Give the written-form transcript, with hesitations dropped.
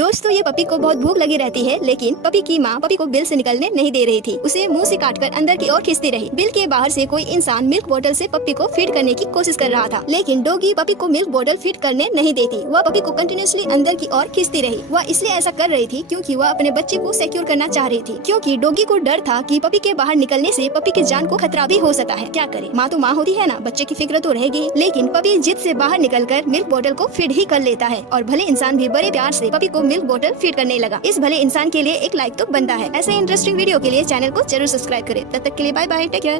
दोस्तों ये पपी को बहुत भूख लगी रहती है, लेकिन पपी की माँ पपी को बिल से निकलने नहीं दे रही थी। उसे मुंह से काटकर अंदर की ओर खींचती रही। बिल के बाहर से कोई इंसान मिल्क बोतल से पपी को फीड करने की कोशिश कर रहा था, लेकिन डॉगी पपी को मिल्क बोतल फीड करने नहीं देती। वह पपी को कंटिन्यूअसली अंदर की ओर खींचती रही। वह इसलिए ऐसा कर रही थी क्योंकि वह अपने बच्चे को सिक्योर करना चाह रही थी, क्योंकि डॉगी को डर था कि पपी के बाहर निकलने से पपी की जान को खतरा भी हो सकता है। क्या करे, माँ तो माँ होती है ना, बच्चे की फिक्र तो रहेगी। लेकिन पपी जिद से बाहर निकलकर मिल्क बोतल को फीड ही कर लेता है, और भले इंसान भी बड़े प्यार से पपी को मिल्क बोतल फीड करने लगा। इस भले इंसान के लिए एक लाइक तो बनता है। ऐसे इंटरेस्टिंग वीडियो के लिए चैनल को जरूर सब्सक्राइब करें। तब तक के लिए बाय बाय, टेक केयर।